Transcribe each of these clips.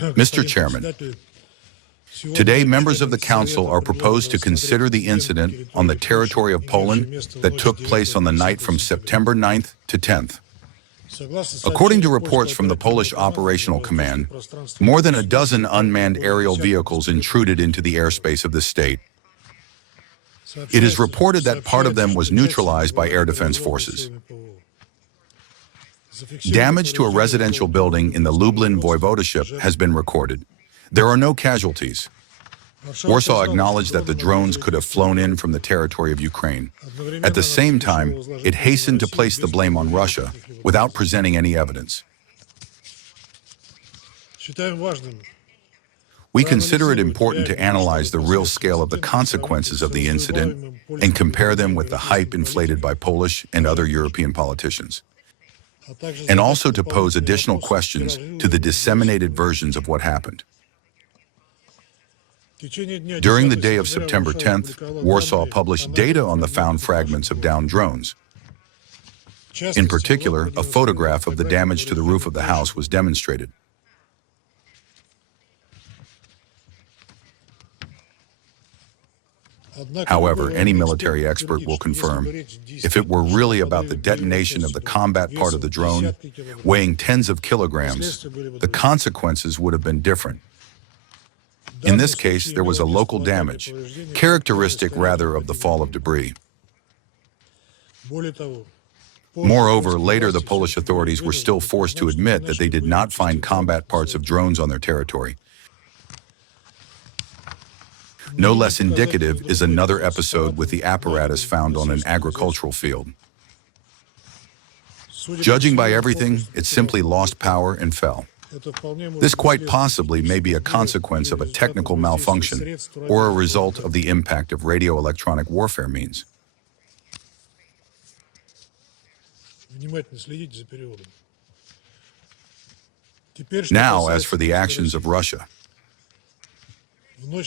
Mr. Chairman, today members of the Council are proposed to consider the incident on the territory of Poland that took place on the night from September 9th to 10th. According to reports from the Polish Operational Command, more than a dozen unmanned aerial vehicles intruded into the airspace of the state. It is reported that part of them was neutralized by air defense forces. Damage to a residential building in the Lublin voivodeship has been recorded. There are no casualties. Warsaw acknowledged that the drones could have flown in from the territory of Ukraine. At the same time, it hastened to place the blame on Russia without presenting any evidence. We consider it important to analyze the real scale of the consequences of the incident and compare them with the hype inflated by Polish and other European politicians, and also to pose additional questions to the disseminated versions of what happened. During the day of September 10th, Warsaw published data on the found fragments of downed drones. In particular, a photograph of the damage to the roof of the house was demonstrated. However, any military expert will confirm, if it were really about the detonation of the combat part of the drone, weighing tens of kilograms, the consequences would have been different. In this case, there was a local damage, characteristic rather of the fall of debris. Moreover, later the Polish authorities were still forced to admit that they did not find combat parts of drones on their territory. No less indicative is another episode with the apparatus found on an agricultural field. Judging by everything, it simply lost power and fell. This quite possibly may be a consequence of a technical malfunction or a result of the impact of radio-electronic warfare means. Now, as for the actions of Russia.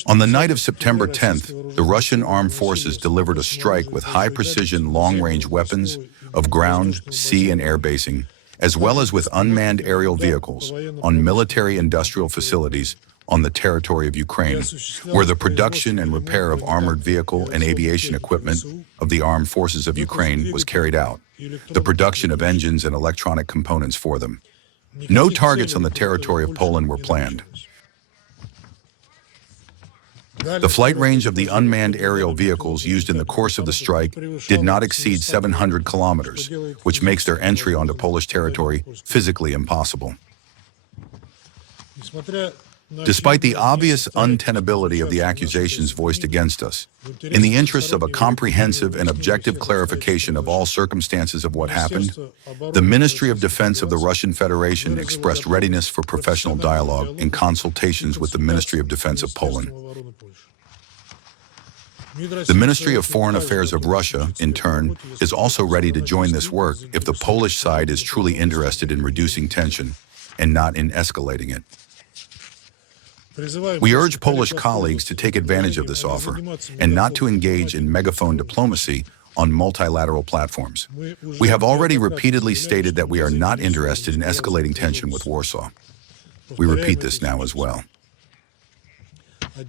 On the night of September 10th, the Russian armed forces delivered a strike with high-precision long-range weapons of ground, sea, and air basing, as well as with unmanned aerial vehicles on military-industrial facilities on the territory of Ukraine, where the production and repair of armored vehicle and aviation equipment of the armed forces of Ukraine was carried out, the production of engines and electronic components for them. No targets on the territory of Poland were planned. The flight range of the unmanned aerial vehicles used in the course of the strike did not exceed 700 kilometers, which makes their entry onto Polish territory physically impossible. Despite the obvious untenability of the accusations voiced against us, in the interest of a comprehensive and objective clarification of all circumstances of what happened, the Ministry of Defense of the Russian Federation expressed readiness for professional dialogue in consultations with the Ministry of Defense of Poland. The Ministry of Foreign Affairs of Russia, in turn, is also ready to join this work if the Polish side is truly interested in reducing tension and not in escalating it. We urge Polish colleagues to take advantage of this offer and not to engage in megaphone diplomacy on multilateral platforms. We have already repeatedly stated that we are not interested in escalating tension with Warsaw. We repeat this now as well.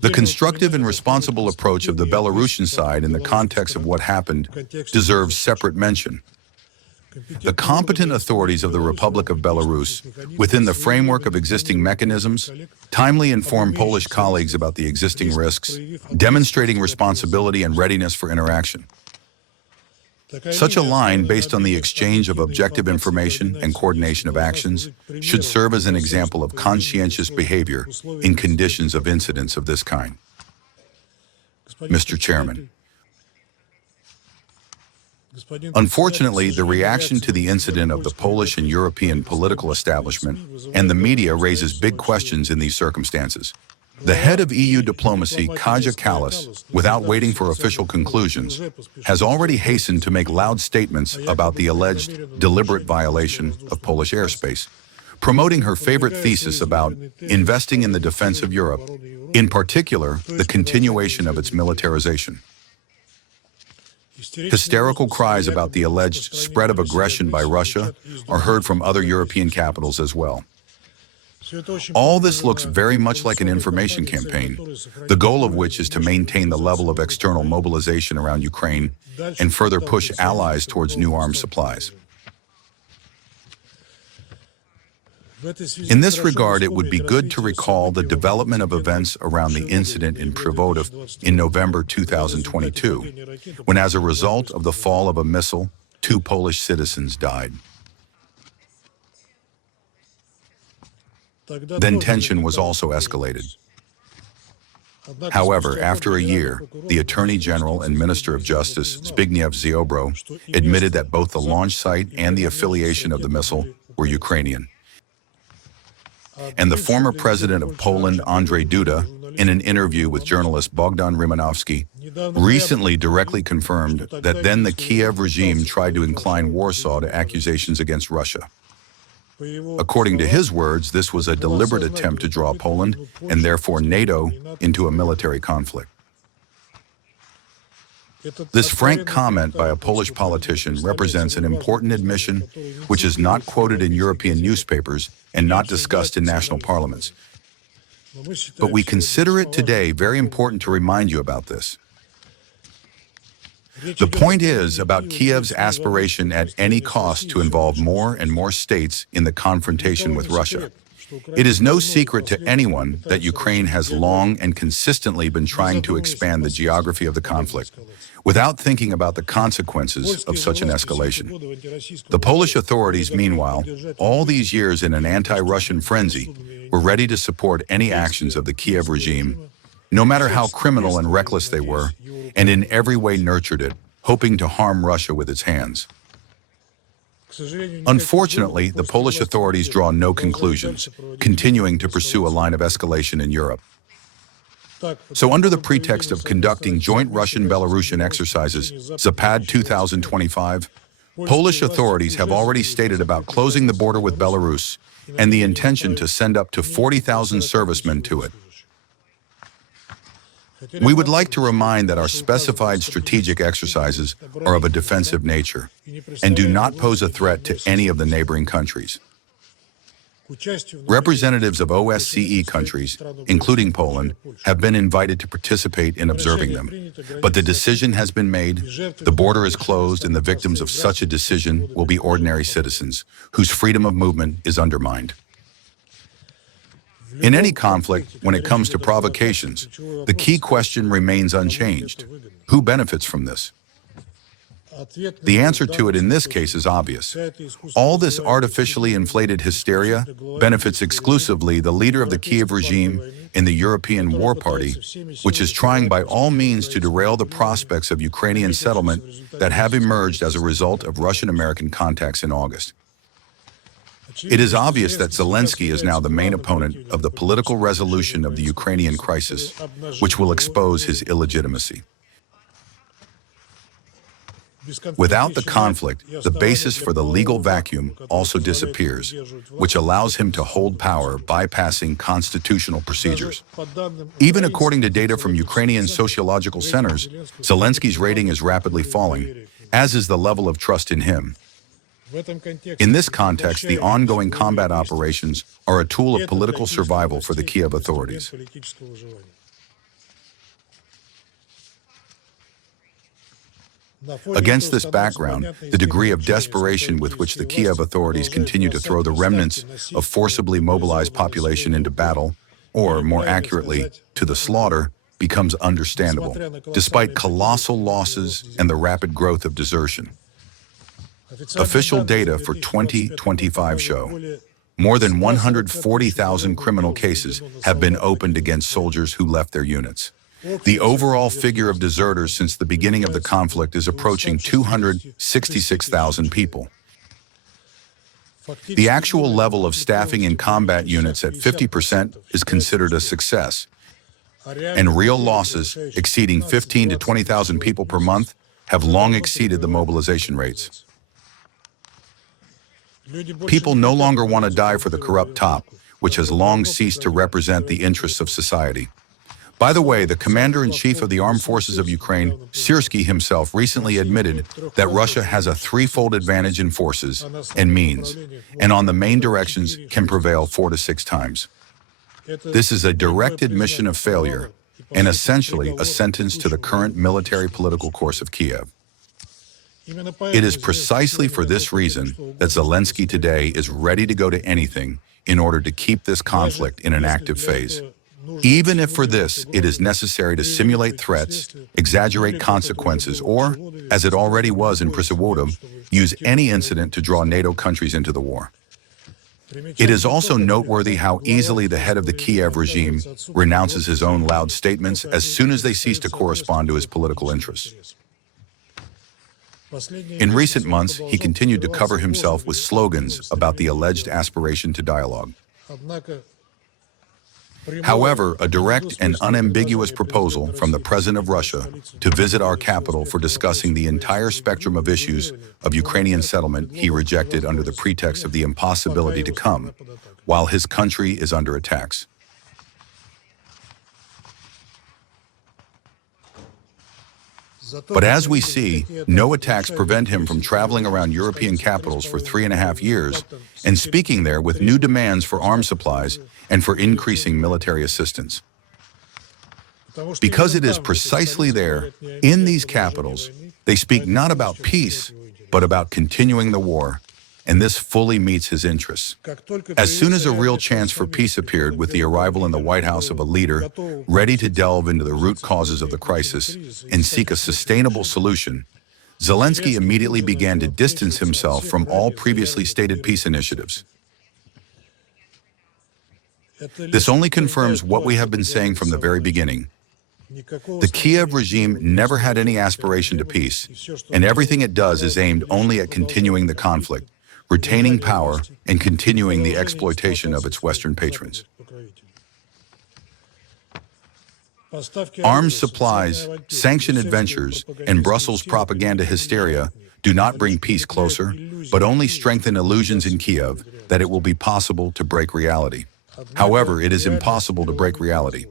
The constructive and responsible approach of the Belarusian side in the context of what happened deserves separate mention. The competent authorities of the Republic of Belarus, within the framework of existing mechanisms, timely inform Polish colleagues about the existing risks, demonstrating responsibility and readiness for interaction. Such a line based on the exchange of objective information and coordination of actions should serve as an example of conscientious behavior in conditions of incidents of this kind. Mr. Chairman, unfortunately, the reaction to the incident of the Polish and European political establishment and the media raises big questions in these circumstances. The head of EU diplomacy, Kaja Kallas, without waiting for official conclusions, has already hastened to make loud statements about the alleged deliberate violation of Polish airspace, promoting her favorite thesis about investing in the defense of Europe, in particular, the continuation of its militarization. Hysterical cries about the alleged spread of aggression by Russia are heard from other European capitals as well. All this looks very much like an information campaign, the goal of which is to maintain the level of external mobilization around Ukraine and further push allies towards new arms supplies. In this regard, it would be good to recall the development of events around the incident in Przewodów in November 2022, when as a result of the fall of a missile, 2 Polish citizens died. Then tension was also escalated. However, after a year, the Attorney General and Minister of Justice, Zbigniew Ziobro, admitted that both the launch site and the affiliation of the missile were Ukrainian. And the former president of Poland, Andrzej Duda, in an interview with journalist Bogdan Rymanowski, recently directly confirmed that then the Kiev regime tried to incline Warsaw to accusations against Russia. According to his words, this was a deliberate attempt to draw Poland, and therefore NATO, into a military conflict. This frank comment by a Polish politician represents an important admission which is not quoted in European newspapers and not discussed in national parliaments. But we consider it today very important to remind you about this. The point is about Kiev's aspiration at any cost to involve more and more states in the confrontation with Russia. It is no secret to anyone that Ukraine has long and consistently been trying to expand the geography of the conflict without thinking about the consequences of such an escalation. The Polish authorities, meanwhile, all these years in an anti-Russian frenzy, were ready to support any actions of the Kiev regime, no matter how criminal and reckless they were, and in every way nurtured it, hoping to harm Russia with its hands. Unfortunately, the Polish authorities draw no conclusions, continuing to pursue a line of escalation in Europe. So under the pretext of conducting joint Russian-Belarusian exercises, Zapad 2025, Polish authorities have already stated about closing the border with Belarus and the intention to send up to 40,000 servicemen to it. We would like to remind that our specified strategic exercises are of a defensive nature and do not pose a threat to any of the neighboring countries. Representatives of OSCE countries, including Poland, have been invited to participate in observing them. But the decision has been made, the border is closed, and the victims of such a decision will be ordinary citizens, whose freedom of movement is undermined. In any conflict, when it comes to provocations, the key question remains unchanged. Who benefits from this? The answer to it in this case is obvious. All this artificially inflated hysteria benefits exclusively the leader of the Kiev regime in the European War Party, which is trying by all means to derail the prospects of Ukrainian settlement that have emerged as a result of Russian-American contacts in August. It is obvious that Zelensky is now the main opponent of the political resolution of the Ukrainian crisis, which will expose his illegitimacy. Without the conflict, the basis for the legal vacuum also disappears, which allows him to hold power bypassing constitutional procedures. Even according to data from Ukrainian sociological centers, Zelensky's rating is rapidly falling, as is the level of trust in him. In this context, the ongoing combat operations are a tool of political survival for the Kiev authorities. Against this background, the degree of desperation with which the Kiev authorities continue to throw the remnants of forcibly mobilized population into battle, or more accurately, to the slaughter, becomes understandable, despite colossal losses and the rapid growth of desertion. Official data for 2025 show more than 140,000 criminal cases have been opened against soldiers who left their units. The overall figure of deserters since the beginning of the conflict is approaching 266,000 people. The actual level of staffing in combat units at 50% is considered a success, and real losses exceeding 15,000 to 20,000 people per month have long exceeded the mobilization rates. People no longer want to die for the corrupt top, which has long ceased to represent the interests of society. By the way, the commander-in-chief of the armed forces of Ukraine, Syrsky himself, recently admitted that Russia has a threefold advantage in forces and means, and on the main directions can prevail 4 to 6 times. This is a direct admission of failure and essentially a sentence to the current military-political course of Kiev. It is precisely for this reason that Zelensky today is ready to go to anything in order to keep this conflict in an active phase. Even if for this it is necessary to simulate threats, exaggerate consequences, or, as it already was in Przewodem, use any incident to draw NATO countries into the war. It is also noteworthy how easily the head of the Kiev regime renounces his own loud statements as soon as they cease to correspond to his political interests. In recent months, he continued to cover himself with slogans about the alleged aspiration to dialogue. However, a direct and unambiguous proposal from the President of Russia to visit our capital for discussing the entire spectrum of issues of Ukrainian settlement he rejected under the pretext of the impossibility to come, while his country is under attacks. But as we see, no attacks prevent him from traveling around European capitals for 3.5 years and speaking there with new demands for arms supplies and for increasing military assistance. Because it is precisely there, in these capitals, they speak not about peace, but about continuing the war, and this fully meets his interests. As soon as a real chance for peace appeared with the arrival in the White House of a leader ready to delve into the root causes of the crisis and seek a sustainable solution, Zelensky immediately began to distance himself from all previously stated peace initiatives. This only confirms what we have been saying from the very beginning. The Kiev regime never had any aspiration to peace, and everything it does is aimed only at continuing the conflict, retaining power, and continuing the exploitation of its Western patrons. Arms supplies, sanctioned adventures, and Brussels propaganda hysteria do not bring peace closer, but only strengthen illusions in Kiev that it will be possible to break reality. However, it is impossible to break reality.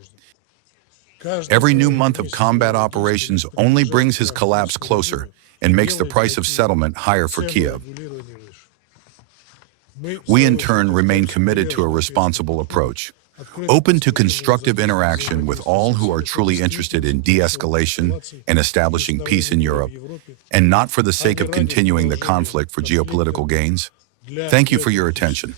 Every new month of combat operations only brings his collapse closer and makes the price of settlement higher for Kiev. We, in turn, remain committed to a responsible approach, open to constructive interaction with all who are truly interested in de-escalation and establishing peace in Europe, and not for the sake of continuing the conflict for geopolitical gains. Thank you for your attention.